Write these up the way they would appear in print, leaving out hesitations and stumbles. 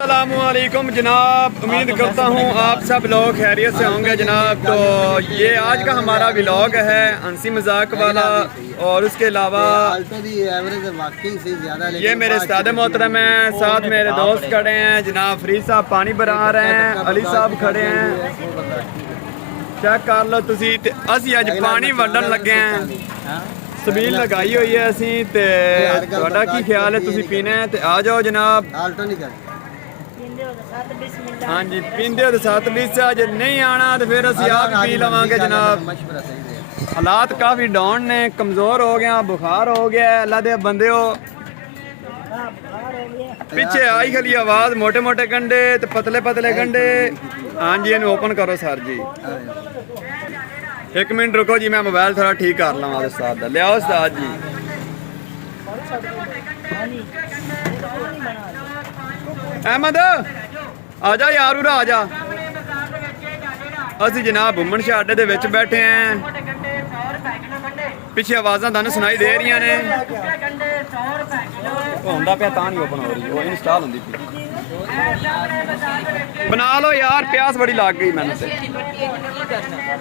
अस्सलामुअलैकुम जनाब, उम्मीद करता हूँ आप सब लोग खैरियत से होंगे जनाब। तो ये आज का हमारा व्लॉग है हंसी मजाक वाला, और उसके अलावा ये मेरे उस्ताद मोहतरम हैं, साथ मेरे दोस्त खड़े हैं जनाब। फरीद साहब पानी बना रहे हैं, अली साहब खड़े हैं, चेक कर लो तुसी। असी अज पानी वंडन लगे हैं, सबील लगाई हुई है असी। ते तुहाडा की ख्याल है, तुसी पीना है ते आ जाओ जनाब। हाँ जी, पींदे हो तो 7:20 अज नहीं आना तो फिर असी आप पी लवांगे जनाब। हालात काफ़ी डाउन ने, कमज़ोर हो गया, बुखार हो गया है। अल्लाह दे बंदे हो, पीछे आई खली आवाज़, मोटे मोटे गंडे तो पतले पतले गंडे। हाँ जी, इन्हें ओपन करो सर जी। एक मिनट रुको जी, मैं मोबाइल थोड़ा ठीक कर लवां उस्ताद दा। लियाओ उस्ताद जी। अहमद आ जा यार, उरा आ जा। असी जनाब घूमन शहाडे दे विच बैठे हैं, पिछे आवाज़ां तुहानूं सुनाई दे रही ने। होंदा पिया तां नहीं ओपन हो रही, वो इंस्टॉल होंदी पई। बना लो यार, प्यास बड़ी लग गई मैनूं ते।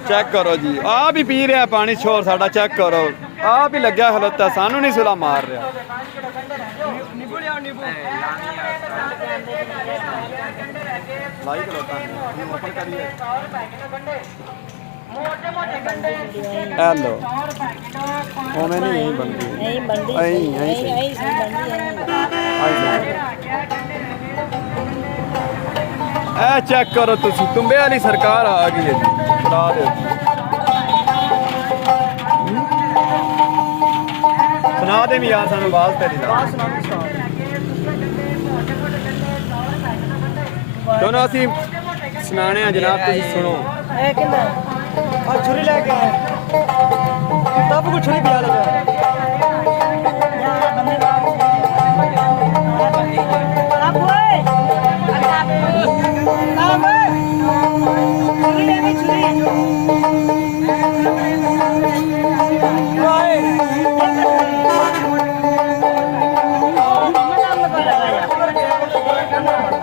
चेक करो जी, आप ही पी रहा पानी छोर साडा, चेक करो आप ही लग्या खलोता, सानू नहीं सुला मार रहा। हेलो ओमें नहीं बनती, ए चेक करो तुसी, तुम्बे वाली सरकार आ गई है जी। चला दो, सुना दे भी यार, सानू आवाज़ तेरी दोनों असी सुनाने हैं जनाब, तुसी सुनो। छुरी लेके आए तब को छुरी पिया लगा।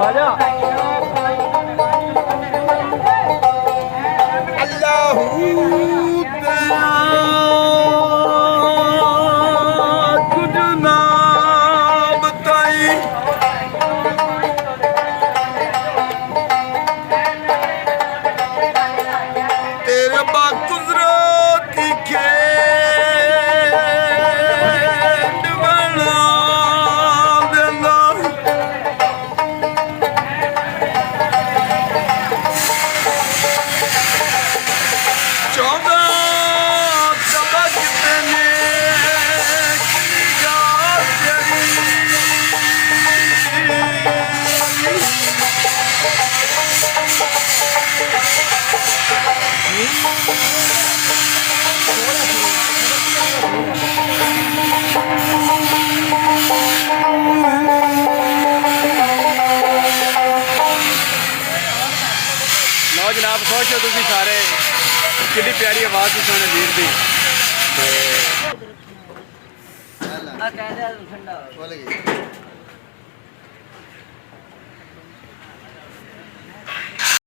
आजा जनाब, खुश हो तुम सारे, कि प्यारी आवाज़ सुने वीर दी।